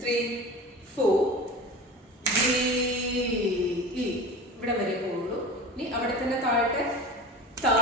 3 4 G E ഇവിടെ വരെ പോകുള്ളൂ. ഇനി അവിടെ തന്നെ താഴത്തെ താ